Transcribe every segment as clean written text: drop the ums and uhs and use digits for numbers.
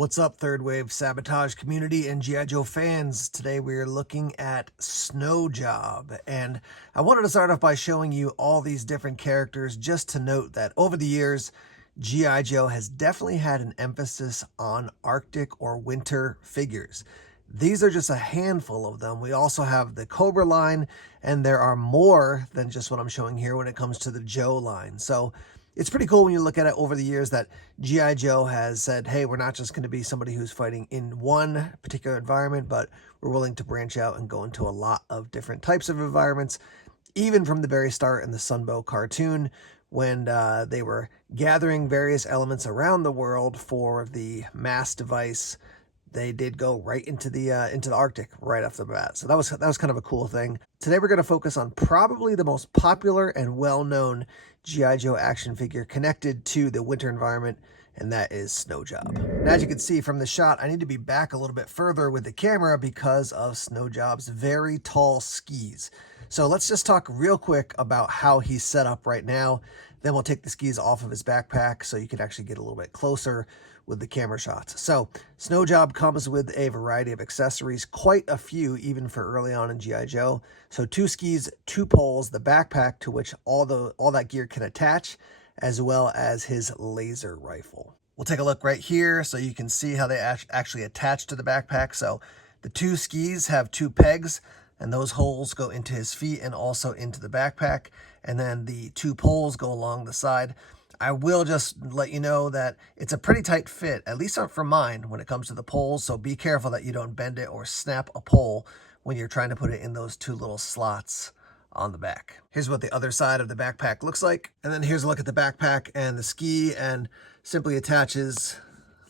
What's up, Third Wave Sabotage community and G.I. Joe fans? Today we are looking at Snowjob, and I wanted to start off by showing you all these different characters just to note that over the years, G.I. Joe has definitely had an emphasis on Arctic or winter figures. These are just a handful of them. We also have the Cobra line, and there are more than just what I'm showing here when it comes to the Joe line. So it's pretty cool when you look at it over the years that G.I. Joe has said, hey, we're not just going to be somebody who's fighting in one particular environment, but we're willing to branch out and go into a lot of different types of environments, even from the very start in the Sunbow cartoon when they were gathering various elements around the world for the mass device. They did go right into the Arctic right off the bat. So that was kind of a cool thing. Today we're going to focus on probably the most popular and well-known G.I. Joe action figure connected to the winter environment, and that is Snowjob. And as you can see from the shot, I need to be back a little bit further with the camera because of Snowjob's very tall skis. So let's just talk real quick about how he's set up right now. Then we'll take the skis off of his backpack so you can actually get a little bit closer with the camera shots. So Snowjob comes with a variety of accessories, quite a few even for early on in G.I. Joe. So 2 skis, 2 poles, the backpack to which all that gear can attach, as well as his laser rifle. We'll take a look right here so you can see how they actually attach to the backpack. So the 2 skis have 2 pegs, and those holes go into his feet and also into the backpack. And then the 2 poles go along the side. I will just let you know that it's a pretty tight fit, at least for mine, when it comes to the poles. So be careful that you don't bend it or snap a pole when you're trying to put it in those 2 little slots on the back. Here's what the other side of the backpack looks like. And then here's a look at the backpack and the ski, and simply attaches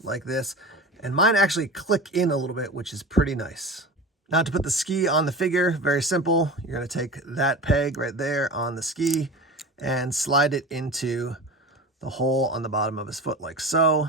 like this. And mine actually click in a little bit, which is pretty nice. Now to put the ski on the figure, very simple. You're going to take that peg right there on the ski and slide it into the hole on the bottom of his foot like so.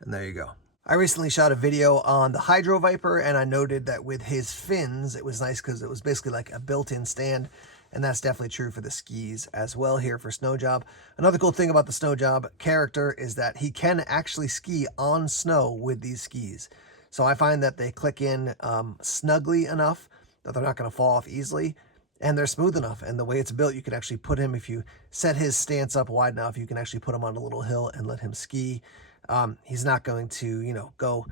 And there you go. I recently shot a video on the Hydro Viper, and I noted that with his fins, it was nice because it was basically like a built-in stand, and that's definitely true for the skis as well here for Snowjob. Another cool thing about the Snowjob character is that he can actually ski on snow with these skis. So I find that they click in snugly enough that they're not going to fall off easily. And they're smooth enough, and the way it's built, you can actually put him, if you set his stance up wide enough, you can actually put him on a little hill and let him ski. He's not going to, go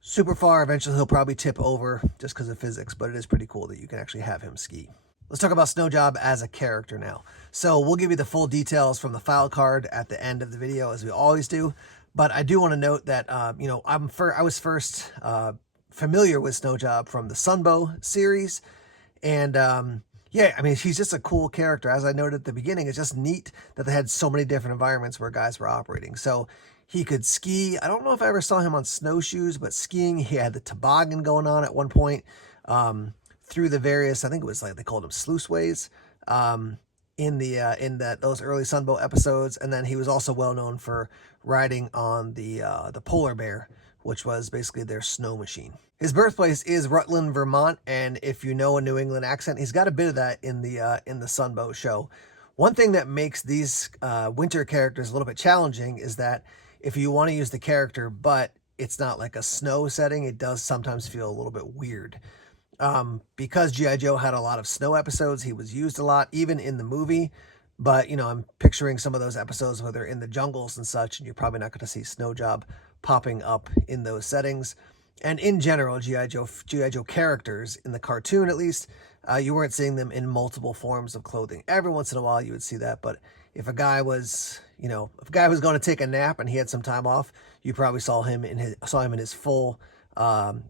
super far. Eventually, he'll probably tip over just because of physics, but it is pretty cool that you can actually have him ski. Let's talk about Snowjob as a character now. So we'll give you the full details from the file card at the end of the video, as we always do. But I do want to note that, I was first familiar with Snowjob from the Sunbow series, and yeah, I mean, he's just a cool character. As I noted at the beginning, it's just neat that they had so many different environments where guys were operating. So he could ski. I don't know if I ever saw him on snowshoes, but skiing, he had the toboggan going on at one point through the various, I think it was like they called them sluiceways in those early Sunbow episodes. And then he was also well known for riding on the polar bear, which was basically their snow machine. His birthplace is Rutland, Vermont, and if you know a New England accent, he's got a bit of that in the Sunbow show. One thing that makes these winter characters a little bit challenging is that if you want to use the character, but it's not like a snow setting, it does sometimes feel a little bit weird. Because G.I. Joe had a lot of snow episodes, he was used a lot, even in the movie. But, I'm picturing some of those episodes where they're in the jungles and such, and you're probably not going to see Snowjob popping up in those settings. And in general, G.I. Joe characters, in the cartoon at least, you weren't seeing them in multiple forms of clothing. Every once in a while you would see that, but if a guy was, going to take a nap and he had some time off, you probably saw him in his full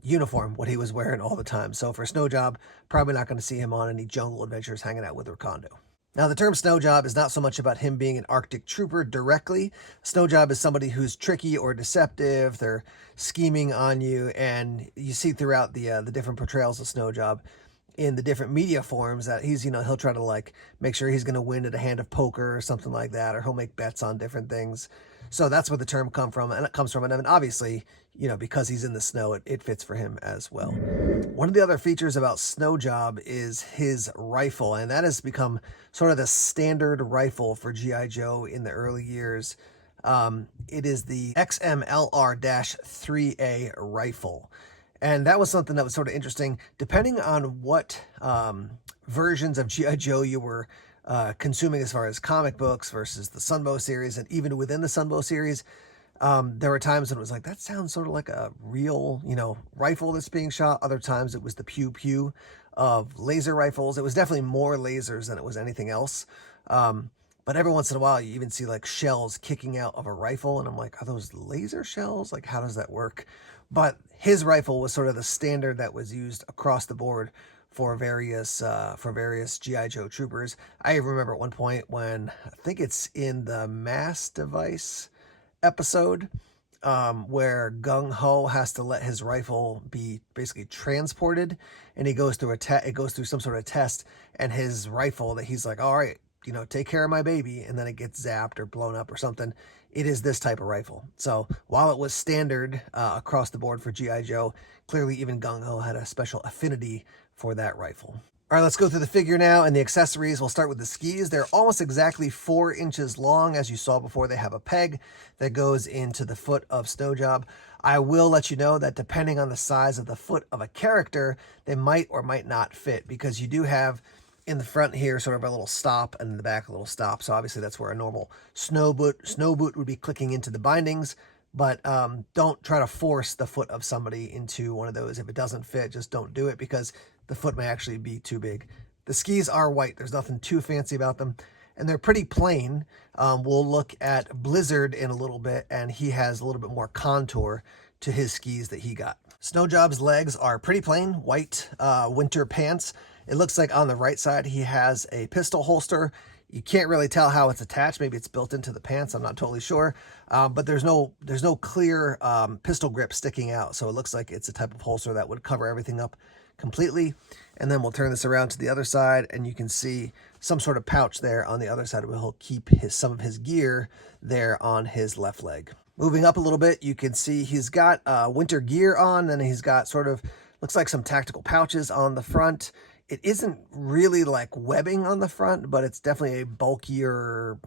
uniform, what he was wearing all the time. So for Snowjob, probably not going to see him on any jungle adventures hanging out with Rakondo. Now, the term Snowjob is not so much about him being an Arctic trooper directly. Snowjob is somebody who's tricky or deceptive. They're scheming on you, and you see throughout the different portrayals of Snowjob in the different media forms that he's, he'll try to like make sure he's going to win at a hand of poker or something like that, or he'll make bets on different things. So that's where the term comes from, and then obviously, because he's in the snow, it fits for him as well. One of the other features about Snowjob is his rifle, and that has become sort of the standard rifle for G.I. Joe in the early years. It is the XMLR-3A rifle. And that was something that was sort of interesting. Depending on what versions of G.I. Joe you were consuming as far as comic books versus the Sunbow series, and even within the Sunbow series, there were times when it was like, that sounds sort of like a real, rifle that's being shot. Other times it was the pew pew of laser rifles. It was definitely more lasers than it was anything else. But every once in a while, you even see like shells kicking out of a rifle. And I'm like, are those laser shells? Like, how does that work? But his rifle was sort of the standard that was used across the board for various G.I. Joe troopers. I remember at one point when, I think it's in the Mass Device episode, where Gung Ho has to let his rifle be basically transported, and he goes through it goes through some sort of test, and his rifle that he's like, all right, take care of my baby, and then it gets zapped or blown up or something. It is this type of rifle. So while it was standard across the board for G.I. Joe, clearly even Gung Ho had a special affinity for that rifle. All right, let's go through the figure now and the accessories. We'll start with the skis. They're almost exactly 4 inches long. As you saw before, they have a peg that goes into the foot of Snowjob. I will let you know that depending on the size of the foot of a character, they might or might not fit, because you do have in the front here sort of a little stop, and in the back a little stop. So obviously that's where a normal snow boot would be clicking into the bindings. But don't try to force the foot of somebody into one of those. If it doesn't fit, just don't do it, because the foot may actually be too big. The skis are white. There's nothing too fancy about them, and they're pretty plain. We'll look at Blizzard in a little bit, and he has a little bit more contour to his skis that he got. Snowjob's legs are pretty plain, white winter pants. It looks like on the right side he has a pistol holster. You can't really tell how it's attached. Maybe it's built into the pants. I'm not totally sure. But there's no clear pistol grip sticking out. So it looks like it's a type of holster that would cover everything up completely. And then we'll turn this around to the other side, and you can see some sort of pouch there on the other side where he'll keep some of his gear there on his left leg. Moving up a little bit, you can see he's got winter gear on, and he's got sort of, looks like some tactical pouches on the front. It isn't really like webbing on the front, but it's definitely a bulkier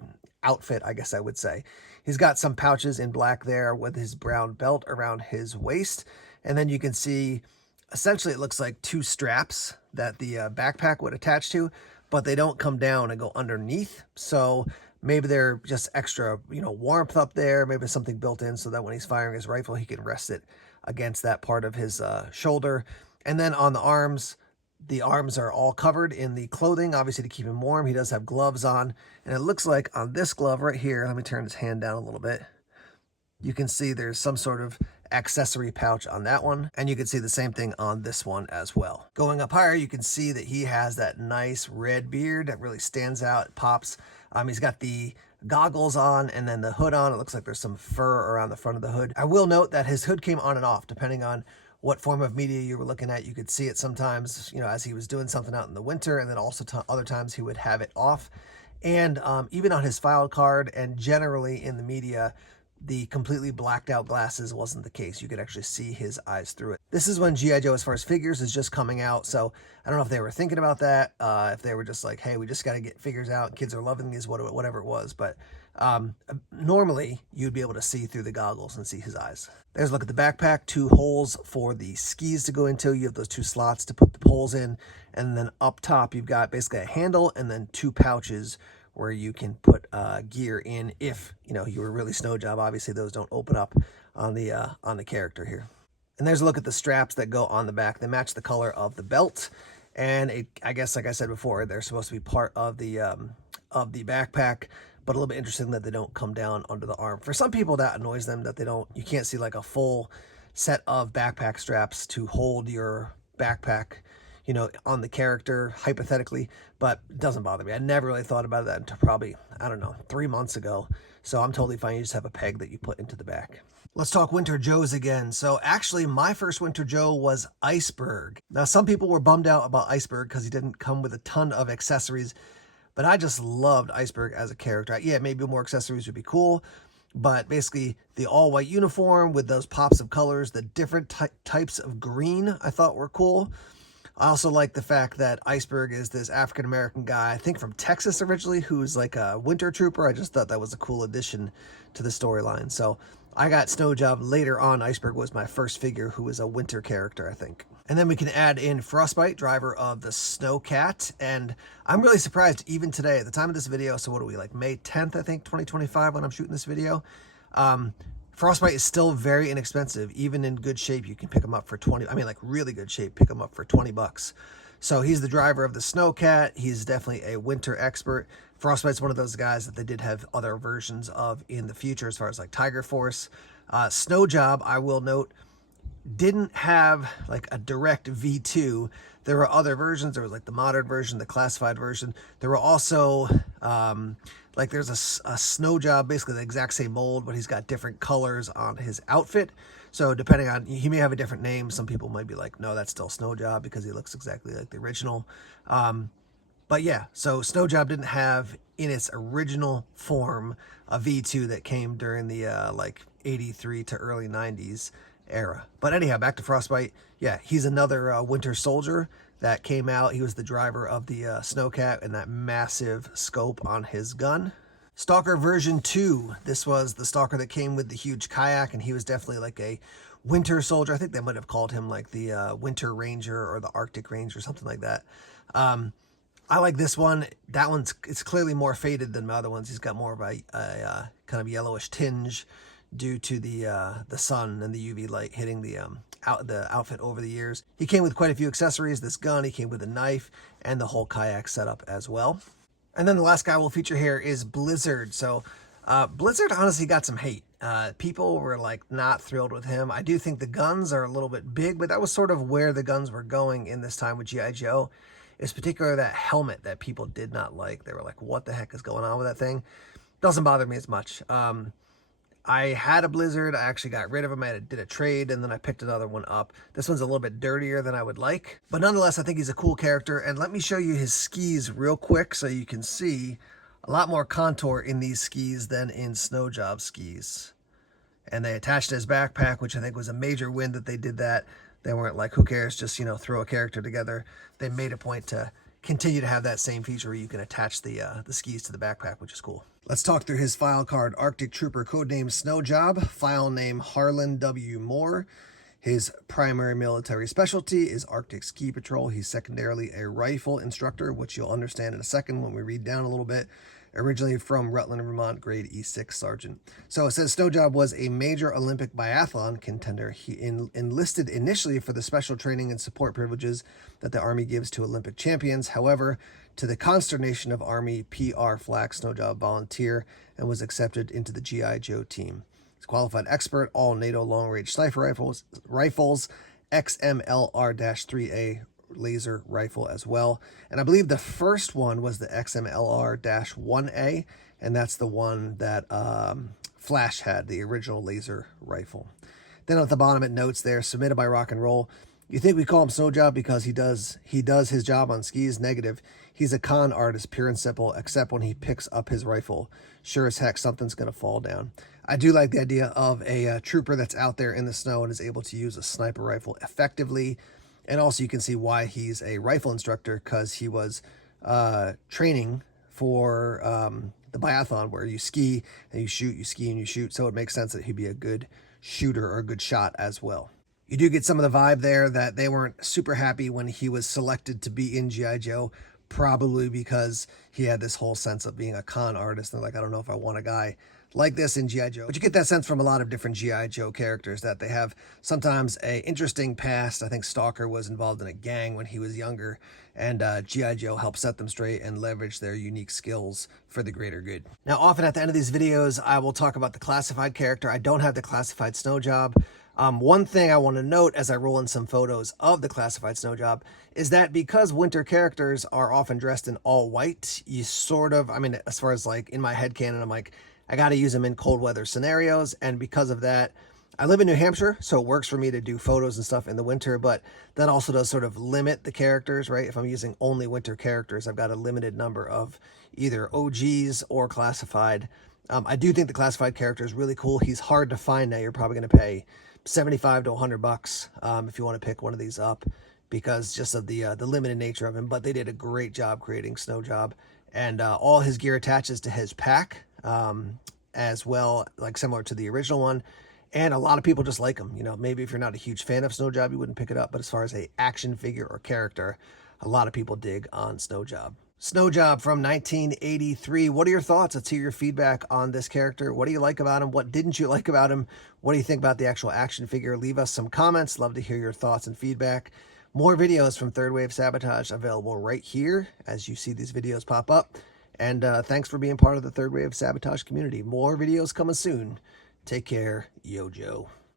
outfit, I guess I would say. He's got some pouches in black there with his brown belt around his waist. And then you can see, essentially it looks like 2 straps that the backpack would attach to, but they don't come down and go underneath. So maybe they're just extra, warmth up there. Maybe something built in so that when he's firing his rifle, he can rest it against that part of his shoulder. And then on the arms are all covered in the clothing, obviously to keep him warm. He does have gloves on, and it looks like on this glove right here, let me turn his hand down a little bit. You can see there's some sort of accessory pouch on that one, and you can see the same thing on this one as well. Going up higher, you can see that he has that nice red beard that really stands out, it pops. He's got the goggles on and then the hood on. It looks like there's some fur around the front of the hood. I will note that his hood came on and off depending on what form of media you were looking at. You could see it sometimes, as he was doing something out in the winter, and then also other times he would have it off. And even on his file card and generally in the media, the completely blacked out glasses wasn't the case. You could actually see his eyes through it. This is when G.I. Joe, as far as figures, is just coming out. So I don't know if they were thinking about that, if they were just like, hey, we just got to get figures out. Kids are loving these, whatever it was. But normally you'd be able to see through the goggles and see his eyes. There's a look at the backpack. 2 holes for the skis to go into. You have those 2 slots to put the poles in. And then up top, you've got basically a handle and then 2 pouches where you can put gear in if you were really Snowjob. Obviously those don't open up on the character here. And there's a look at the straps that go on the back. They match the color of the belt, and I guess, like I said before, they're supposed to be part of the backpack, but a little bit interesting that they don't come down under the arm. For some people that annoys them, that you can't see like a full set of backpack straps to hold your backpack on the character, hypothetically, but it doesn't bother me. I never really thought about that until probably, 3 months ago. So I'm totally fine. You just have a peg that you put into the back. Let's talk Winter Joes again. So actually, my first Winter Joe was Iceberg. Now, some people were bummed out about Iceberg because he didn't come with a ton of accessories, but I just loved Iceberg as a character. Yeah, maybe more accessories would be cool, but basically the all-white uniform with those pops of colors, the different types of green I thought were cool. I also like the fact that Iceberg is this African-American guy, I think from Texas originally, who's like a winter trooper. I just thought that was a cool addition to the storyline. So I got Snowjob later on. Iceberg was my first figure who was a winter character, I think. And then we can add in Frostbite, driver of the Snowcat. And I'm really surprised even today, at the time of this video, so what are we, like May 10th, I think, 2025 when I'm shooting this video. Frostbite is still very inexpensive. Even in good shape, you can pick them up for 20. I mean, like really good shape, pick them up for 20 bucks. So he's the driver of the Snowcat. He's definitely a winter expert. Frostbite's one of those guys that they did have other versions of in the future, as far as like Tiger Force. Snowjob, I will note, didn't have like a direct V2. There were other versions. There was like the modern version, the classified version. There were also like there's a Snowjob, basically the exact same mold, but he's got different colors on his outfit. So depending on, he may have a different name. Some people might be like, no, that's still Snowjob because he looks exactly like the original. But yeah, so Snowjob didn't have in its original form a V2 that came during the like 83 to early 90s era. But anyhow, back to Frostbite. Yeah, he's another winter soldier that came out. He was the driver of the Snowcat and that massive scope on his gun. Stalker version 2. This was the Stalker that came with the huge kayak, and he was definitely like a winter soldier. I think they might have called him like the Winter Ranger or the Arctic Ranger or something like that. I like this one. That it's clearly more faded than my other ones. He's got more of a kind of yellowish tinge due to the sun and the UV light hitting the outfit over the years. He came with quite a few accessories. This gun, he came with a knife and the whole kayak setup as well. And then the last guy we'll feature here is Blizzard. So Blizzard honestly got some hate. People were like not thrilled with him. I do think the guns are a little bit big, but that was sort of where the guns were going in this time with G.I. Joe. It's particularly that helmet that people did not like. They were like, what the heck is going on with that thing? Doesn't bother me as much. I had a Blizzard. I actually got rid of him. I did a trade, and then I picked another one up. This one's a little bit dirtier than I would like, but nonetheless, I think he's a cool character. And let me show you his skis real quick so you can see a lot more contour in these skis than in Snowjob skis. And they attached his backpack, which I think was a major win that they did that. They weren't like, who cares, just, you know, throw a character together. They made a point to continue to have that same feature where you can attach the skis to the backpack, which is cool. Let's talk through his file card. Arctic Trooper, codename Snowjob, file name Harlan W. Moore. His primary military specialty is Arctic Ski Patrol. He's secondarily a rifle instructor, which you'll understand in a second when we read down a little bit. Originally from Rutland, Vermont, grade E6 sergeant. So it says Snowjob was a major Olympic biathlon contender. He enlisted initially for the special training and support privileges that the Army gives to Olympic champions. However, to the consternation of Army PR flak, Snowjob volunteered and was accepted into the G.I. Joe team. He's a qualified expert, all NATO long-range sniper rifles, XMLR-3A laser rifle as well. And I believe the first one was the XMLR-1A, and that's the one that Flash had, the original laser rifle. Then at the bottom it notes there, submitted by Rock and Roll. You think we call him Snowjob because he does his job on skis? Negative. He's a con artist, pure and simple, except when he picks up his rifle. Sure as heck, something's going to fall down. I do like the idea of a trooper that's out there in the snow and is able to use a sniper rifle effectively. And also you can see why he's a rifle instructor, because he was training for the biathlon where you ski and you shoot, you ski and you shoot. So it makes sense that he'd be a good shooter or a good shot as well. You do get some of the vibe there that they weren't super happy when he was selected to be in G.I. Joe, probably because he had this whole sense of being a con artist. And they're like, I don't know if I want a guy like this in G.I. Joe. But you get that sense from a lot of different G.I. Joe characters, that they have sometimes a interesting past. I think Stalker was involved in a gang when he was younger, and G.I. Joe helped set them straight and leverage their unique skills for the greater good. Now, often at the end of these videos, I will talk about the classified character. I don't have the classified Snowjob. One thing I want to note as I roll in some photos of the classified Snowjob is that because winter characters are often dressed in all white, you sort of, I mean, as far as like in my headcanon, I'm like, I got to use them in cold weather scenarios. And because of that, I live in New Hampshire, so it works for me to do photos and stuff in the winter, but that also does sort of limit the characters, right? If I'm using only winter characters, I've got a limited number of either OGs or classified. I do think the classified character is really cool. He's hard to find now. You're probably going to pay $75 to $100 if you want to pick one of these up. because just of the limited nature of him. But they did a great job creating Snowjob, and all his gear attaches to his pack as well, like similar to the original one. And a lot of people just like him. You know, maybe if you're not a huge fan of Snowjob, you wouldn't pick it up. But as far as a action figure or character, a lot of people dig on Snowjob. Snowjob from 1983. What are your thoughts? Let's hear your feedback on this character. What do you like about him? What didn't you like about him? What do you think about the actual action figure? Leave us some comments. Love to hear your thoughts and feedback. More videos from Third Wave Sabotage available right here as you see these videos pop up. And thanks for being part of the Third Wave Sabotage community. More videos coming soon. Take care. Yo, Joe.